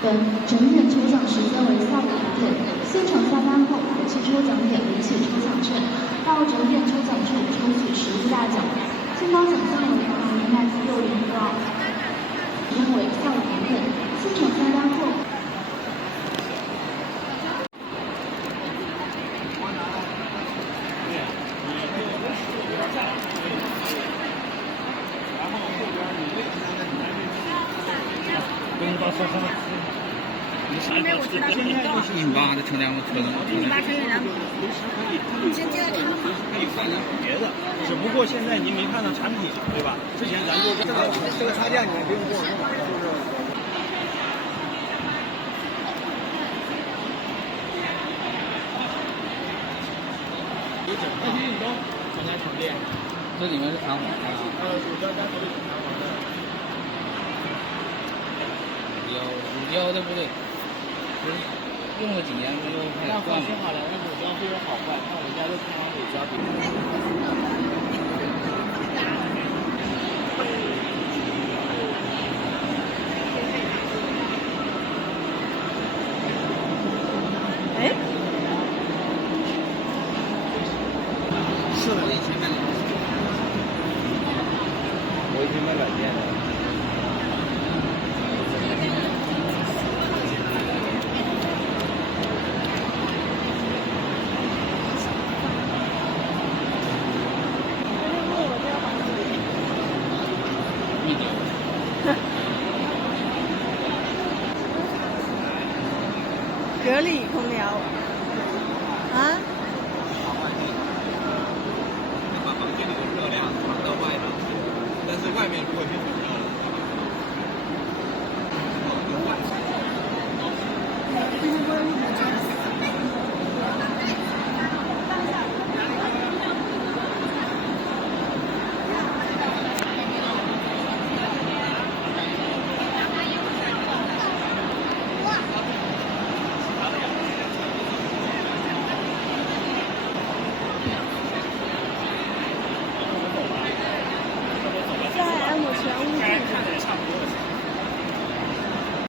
本整点抽奖时间为下午5点，现场下单后可去抽奖点领取抽奖券，到整点抽奖处抽取实物大奖。最高奖项为MAX60到，时间为下午5点，现场下单后。你妈的乘凉车呢？你把乘凉车，你先进来看看。可以换成别的，只不过现在您没看到产品，对吧？之前咱就这个插件你们不用跟我弄，就是。有整个运动参加充电，这里面是弹簧的啊。乳胶加手里是弹簧的。乳胶的不对，用了几年它就开始那放断了。心好了，那乳胶会有好坏，看我家的弹簧乳胶比。哎，是的，我以前买软件的。